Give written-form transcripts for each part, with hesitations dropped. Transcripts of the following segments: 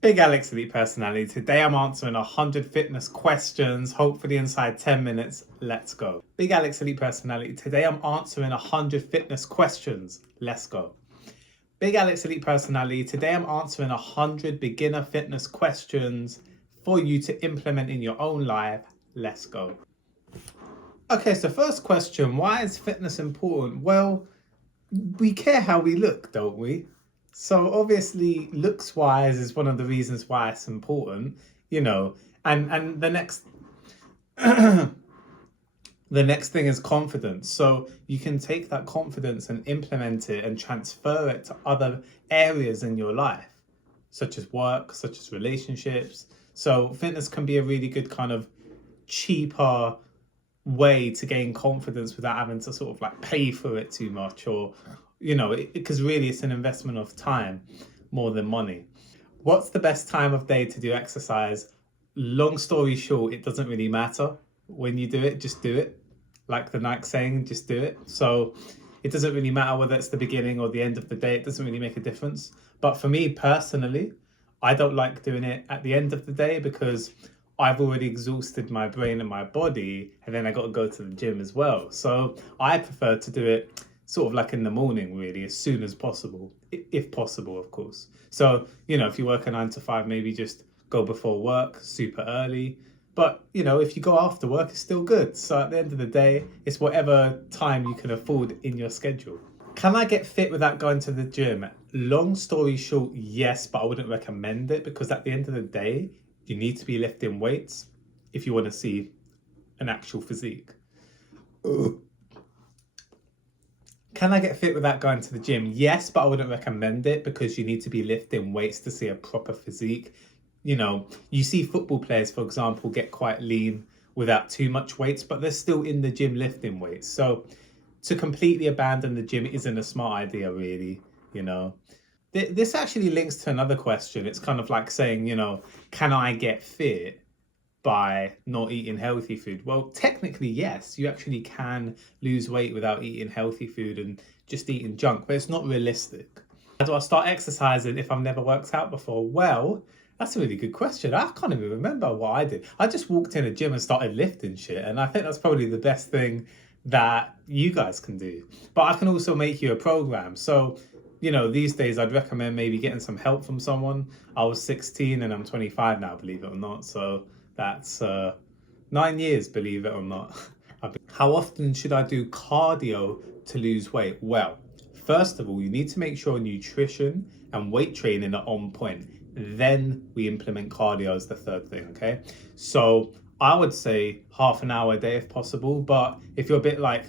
Big Alex Elite Personality. Today I'm answering 100 fitness questions, hopefully inside 10 minutes. Let's go. Big Alex Elite Personality. Today I'm answering 100 fitness questions. Let's go. Big Alex Elite Personality. Today I'm answering 100 beginner fitness questions for you to implement in your own life. Let's go. Okay, so first question, why is fitness important? Well, we care how we look, don't we? So obviously, looks wise is one of the reasons why it's important, you know. And the next thing is confidence. So you can take that confidence and implement it and transfer it to other areas in your life, such as work, such as relationships. So fitness can be a really good kind of cheaper way to gain confidence without having to sort of like pay for it too much, or because really it's an investment of time more than money. What's the best time of day to do exercise? Long story short, it doesn't really matter. When you do it, just do it, like the Nike saying, just do it. So it doesn't really matter whether it's the beginning or the end of the day. It doesn't really make a difference. But for me personally, I don't like doing it at the end of the day because I've already exhausted my brain and my body, and then I got to go to the gym as well. So I prefer to do it sort of like in the morning, really, as soon as possible, if possible, of course. So, if you work a 9 to 5, maybe just go before work super early. But, if you go after work, it's still good. So at the end of the day, it's whatever time you can afford in your schedule. Can I get fit without going to the gym? Long story short, yes, but I wouldn't recommend it because at the end of the day, you need to be lifting weights if you want to see an actual physique. Ugh. Can I get fit without going to the gym? Yes, but I wouldn't recommend it because you need to be lifting weights to see a proper physique. You see football players, for example, get quite lean without too much weights, but they're still in the gym lifting weights. So to completely abandon the gym isn't a smart idea, really, you know. This actually links to another question. It's kind of like saying, can I get fit by not eating healthy food? Well, technically, yes, you actually can lose weight without eating healthy food and just eating junk, but it's not realistic. How do I start exercising if I've never worked out before? Well, that's a really good question. I can't even remember what I did. I just walked in a gym and started lifting shit, and I think that's probably the best thing that you guys can do. But I can also make you a program. So, these days I'd recommend maybe getting some help from someone. I was 16 and I'm 25 now, believe it or not. So that's 9 years, believe it or not. How often should I do cardio to lose weight? Well, first of all, you need to make sure nutrition and weight training are on point. Then we implement cardio as the third thing, okay? So I would say half an hour a day if possible. But if you're a bit like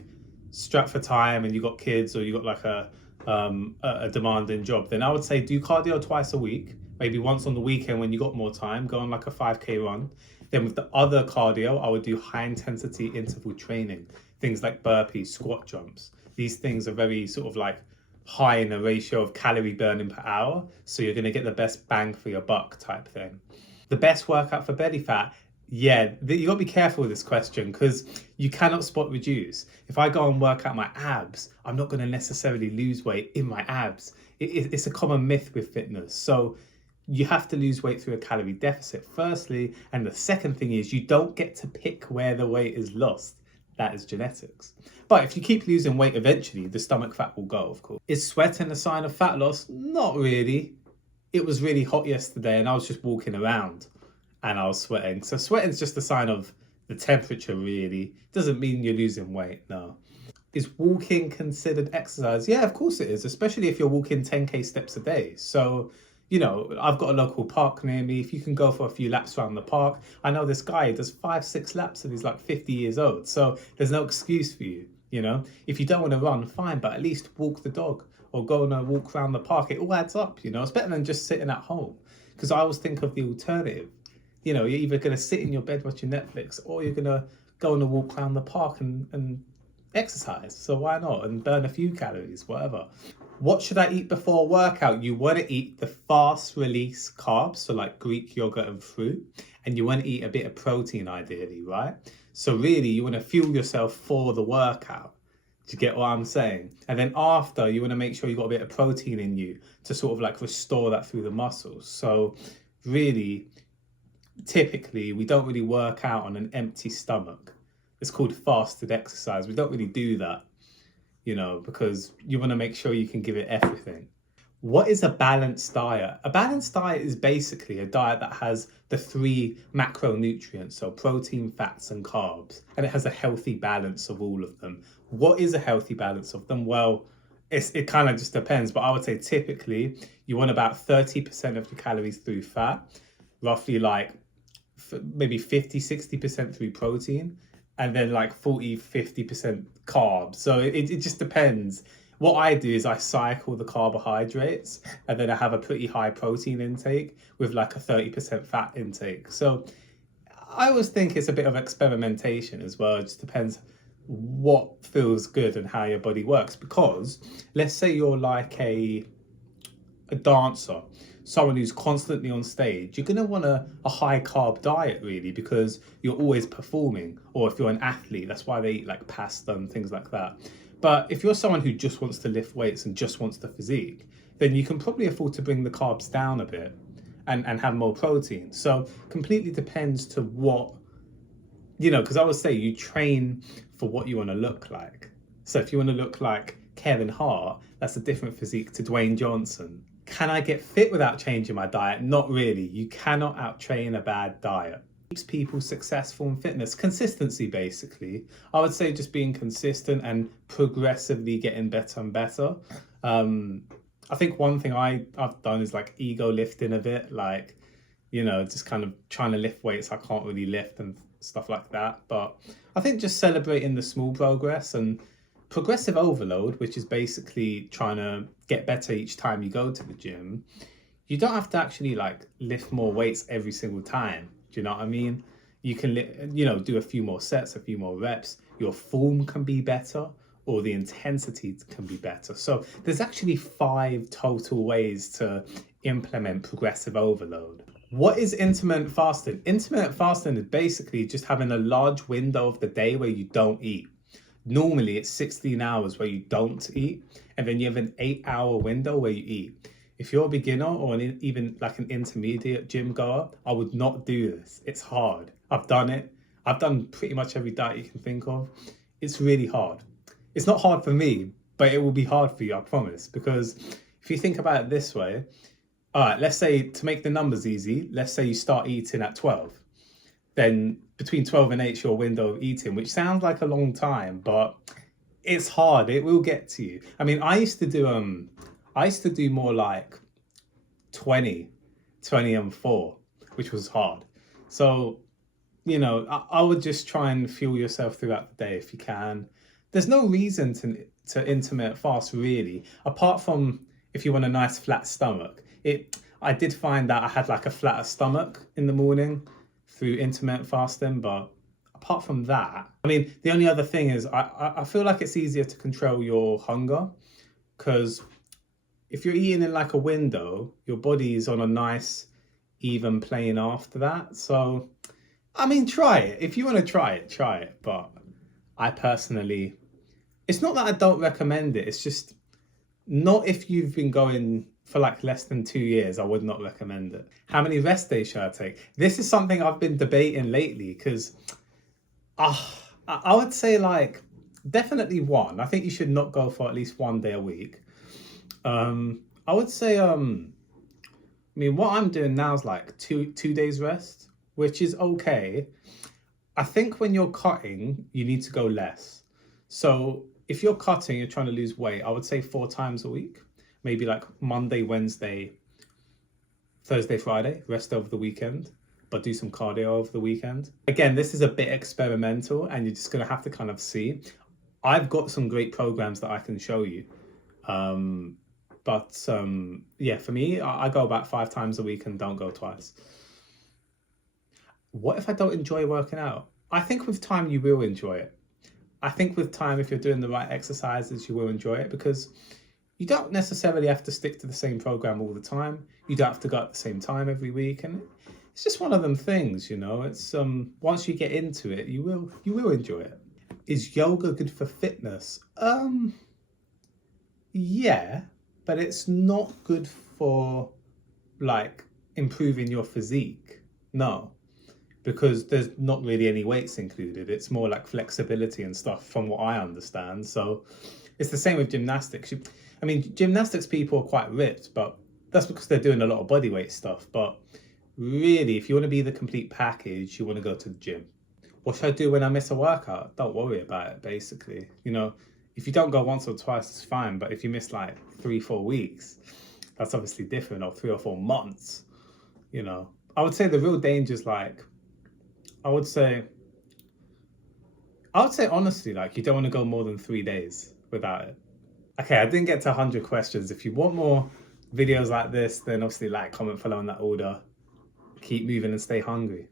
strapped for time and you got kids or you got like a demanding job, then I would say do cardio twice a week. Maybe once on the weekend when you got more time, go on like a 5K run. Then with the other cardio, I would do high intensity interval training, things like burpees, squat jumps. These things are very sort of like high in the ratio of calorie burning per hour. So you're going to get the best bang for your buck type thing. The best workout for belly fat, yeah, you got to be careful with this question because you cannot spot reduce. If I go and work out my abs, I'm not going to necessarily lose weight in my abs. It's a common myth with fitness. So you have to lose weight through a calorie deficit, firstly. And the second thing is you don't get to pick where the weight is lost. That is genetics. But if you keep losing weight, eventually the stomach fat will go, of course. Is sweating a sign of fat loss? Not really. It was really hot yesterday and I was just walking around and I was sweating. So sweating is just a sign of the temperature, really. Doesn't mean you're losing weight, no. Is walking considered exercise? Yeah, of course it is, especially if you're walking 10K steps a day. So, I've got a local park near me. If you can go for a few laps around the park, I know this guy does 5, 6 laps and he's like 50 years old. So there's no excuse for you, If you don't want to run, fine, but at least walk the dog or go on a walk around the park. It all adds up, It's better than just sitting at home. Because I always think of the alternative. You're either going to sit in your bed watching Netflix or you're going to go on a walk around the park and exercise. So why not? And burn a few calories, whatever. What should I eat before a workout? You want to eat the fast release carbs, so like Greek yogurt and fruit. And you want to eat a bit of protein ideally, right? So really you want to fuel yourself for the workout. Do you get what I'm saying? And then after, you want to make sure you got a bit of protein in you to sort of like restore that through the muscles. So really, typically, we don't really work out on an empty stomach. It's called fasted exercise. We don't really do that, because you want to make sure you can give it everything. What is a balanced diet? A balanced diet is basically a diet that has the three macronutrients, so protein, fats, and carbs, and it has a healthy balance of all of them. What is a healthy balance of them? Well, it kind of just depends, but I would say typically you want about 30% of your calories through fat, roughly like maybe 50-60% through protein, and then like 40-50% carbs. So it just depends. What I do is I cycle the carbohydrates, and then I have a pretty high protein intake with like a 30% fat intake. So I always think it's a bit of experimentation as well. It just depends what feels good and how your body works. Because let's say you're like a dancer, someone who's constantly on stage, you're going to want a high carb diet really, because you're always performing. Or if you're an athlete, that's why they eat like pasta and things like that. But if you're someone who just wants to lift weights and just wants the physique, then you can probably afford to bring the carbs down a bit and have more protein. So completely depends to what, because I would say you train for what you want to look like. So if you want to look like Kevin Hart, that's a different physique to Dwayne Johnson. Can I get fit without changing my diet? Not really. You cannot out-train a bad diet. Keeps people successful in fitness? Consistency, basically. I would say just being consistent and progressively getting better and better. I think one thing I've done is like ego lifting a bit, like, just kind of trying to lift weights I can't really lift and stuff like that. But I think just celebrating the small progress and progressive overload, which is basically trying to get better each time you go to the gym. You don't have to actually like lift more weights every single time. Do you know what I mean? You can, do a few more sets, a few more reps. Your form can be better, or the intensity can be better. So there's actually 5 total ways to implement progressive overload. What is intermittent fasting? Intermittent fasting is basically just having a large window of the day where you don't eat. Normally it's 16 hours where you don't eat, and then you have an 8-hour window where you eat. If you're a beginner or even like an intermediate gym goer, I would not do this. It's hard. I've done it. I've done pretty much every diet you can think of. It's really hard. It's not hard for me, but it will be hard for you, I promise. Because if you think about it this way, all right, let's say to make the numbers easy, let's say you start eating at 12. Then between 12 and 8 is your window of eating, which sounds like a long time, but it's hard. It will get to you. I mean, I used to do more like 20 and 4, which was hard. So, I would just try and fuel yourself throughout the day if you can. There's no reason to intermittent fast really, apart from if you want a nice flat stomach. I did find that I had like a flatter stomach in the morning through intermittent fasting, but apart from that, I mean, the only other thing is I feel like it's easier to control your hunger, because if you're eating in like a window, your body is on a nice even plane after that. So, I mean, try it. If you want to try it. But I personally, it's not that I don't recommend it. It's just not if you've been going for like less than 2 years. I would not recommend it. How many rest days should I take? This is something I've been debating lately, because I would say like definitely 1. I think you should not go for at least 1 day a week. I would say, I mean, what I'm doing now is like two days rest, which is okay. I think when you're cutting, you need to go less. So if you're cutting, you're trying to lose weight, I would say 4 times a week, maybe like Monday, Wednesday, Thursday, Friday, rest over the weekend, but do some cardio over the weekend. Again, this is a bit experimental and you're just going to have to kind of see. I've got some great programs that I can show you. But yeah, for me, I go about 5 times a week and don't go twice. What if I don't enjoy working out? I think with time you will enjoy it. I think with time, if you're doing the right exercises, you will enjoy it, because you don't necessarily have to stick to the same program all the time. You don't have to go at the same time every week, and it's just one of them things, It's once you get into it, you will enjoy it. Is yoga good for fitness? Yeah, but it's not good for like improving your physique? No, because there's not really any weights included. It's more like flexibility and stuff from what I understand. So it's the same with gymnastics. I mean, gymnastics people are quite ripped, but that's because they're doing a lot of body weight stuff. But really, if you want to be the complete package, you want to go to the gym. What should I do when I miss a workout? Don't worry about it, basically. You know, if you don't go once or twice, it's fine. But if you miss like 3-4 weeks, that's obviously different, or 3 or 4 months, you know. I would say the real danger is like, I would say honestly, like, you don't want to go more than 3 days without it. Okay, I didn't get to 100 questions. If you want more videos like this, then obviously like, comment, follow in that order. Keep moving and stay hungry.